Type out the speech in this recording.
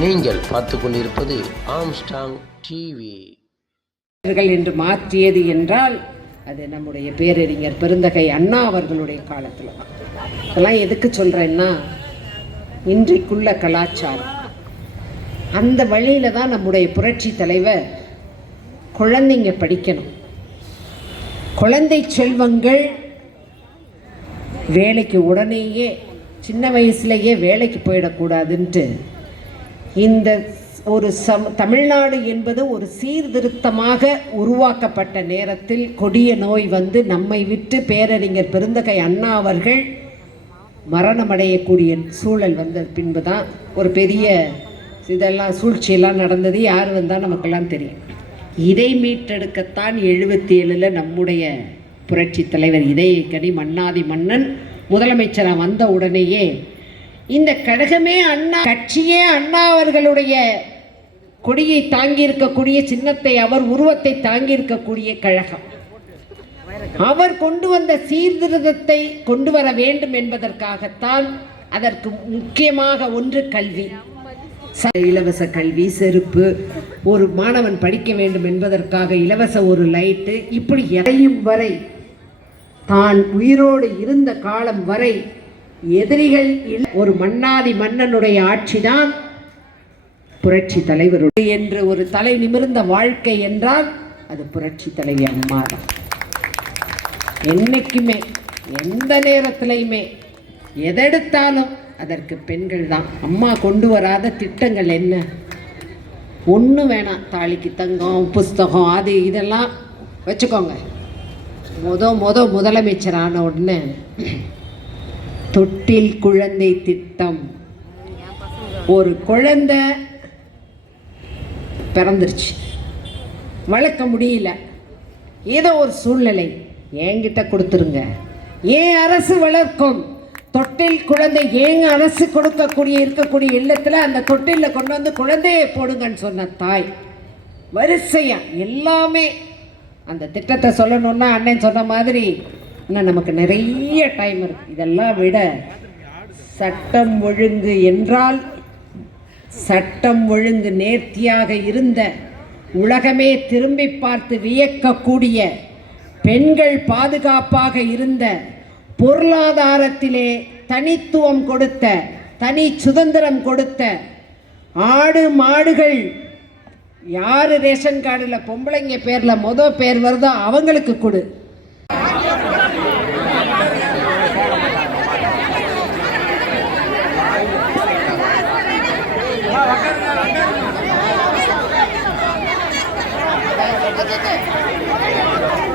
நீங்கள் பார்த்து கொண்டிருப்பது ஆம்ஸ்டாங் டிவி என்று மாற்றியது என்றால் அது நம்முடைய பேரறிஞர் பெருந்தகை அண்ணா அவர்களுடைய காலத்தில். தான் இதெல்லாம் எதுக்கு சொல்கிறேன்னா இன்றைக்குள்ள கலாச்சாரம். அந்த வழியில் தான் நம்முடைய புரட்சி தலைவர் குழந்தைங்க படிக்கணும். குழந்தை செல்வங்கள் வேலைக்கு உடனேயே சின்ன வயசுலேயே வேலைக்கு போயிடக்கூடாதுன்ட்டு இந்த ஒரு சம் தமிழ்நாடு என்பது ஒரு சீர்திருத்தமாக உருவாக்கப்பட்ட நேரத்தில் கொடிய நோய் வந்து நம்மை விட்டு பேரறிஞர் பெருந்தகை அண்ணா அவர்கள் மரணமடையக்கூடிய சூழல் வந்த பின்பு தான் ஒரு பெரிய இதெல்லாம் சூழ்ச்சியெல்லாம் நடந்தது. யார் வந்தால் நமக்கெல்லாம் தெரியும். இதை மீட்டெடுக்கத்தான் எழுபத்தி ஏழில் நம்முடைய புரட்சி தலைவர் இதயக்கனி மன்னாதி மன்னன் முதலமைச்சராக வந்த உடனேயே இந்த கழகமே அண்ணா கட்சியே அண்ணா அவர்களுடைய கொடியை தாங்கியிருக்கக்கூடிய சின்னத்தை அவர் உருவத்தை தாங்கியிருக்கக்கூடிய கழகம். அவர் கொண்டு வந்த சீர்திருத்தத்தை கொண்டு வர வேண்டும் என்பதற்காகத்தான் அதற்கு முக்கியமாக ஒன்று கல்வி. ச- இலவச கல்வி செருப்பு ஒரு மாணவன் படிக்க வேண்டும் என்பதற்காக இலவச ஒரு லைட்டு. இப்படி எதையும் வரை தான் உயிரோடு இருந்த காலம் வரை எதிரிகள் ஒரு மன்னாதி மன்னனுடைய ஆட்சிதான் புரட்சி தலைவருடைய என்று ஒரு தலை நிமிர்ந்த வாழ்க்கை என்றால் அது புரட்சி தலைவி அம்மாதான் என்றைக்குமே என்னைக்குமே எந்த நேரத்திலையுமே எதெடுத்தாலும் அதற்கு பெண்கள் தான். அம்மா கொண்டு வராத திட்டங்கள் என்ன? ஒன்று வேணாம் தாலிக்கு தங்கம் புஸ்தகம் அது இதெல்லாம் வச்சுக்கோங்க. முத முத முதலமைச்சரான உடனே தொட்டில் குழந்தை திட்டம். ஒரு குழந்தை பிறந்துருச்சு. வளர்க்க முடியல. ஏதோ ஒரு சூழ்நிலை. என்கிட்ட கொடுத்துருங்க. ஏன் அரசு வளர்க்கும்? தொட்டில் குழந்தை ஏங்க அரசு கொடுக்கக்கூடிய இருக்கக்கூடிய இல்லத்தில் அந்த தொட்டிலில் கொண்டு வந்து குழந்தையை போடுங்கன்னு சொன்ன தாய். வரிசையாக எல்லாமே அந்த திட்டத்தை சொல்லணுன்னா அண்ணன் சொன்ன மாதிரி ஆனால் நமக்கு நிறைய டைம் இருக்கு. இதெல்லாம் விட சட்டம் ஒழுங்கு என்றால் சட்டம் ஒழுங்கு நேர்த்தியாக இருந்த உலகமே திரும்பி பார்த்து வியக்கக்கூடிய பெண்கள் பாதுகாப்பாக இருந்த பொருளாதாரத்திலே தனித்துவம் கொடுத்த தனி சுதந்திரம் கொடுத்த ஆடு மாடுகள் யார் ரேஷன் கார்டில் பொம்பளைங்க பேரில் மொதல் பேர் வருதோ அவங்களுக்கு கொடு. Thank you.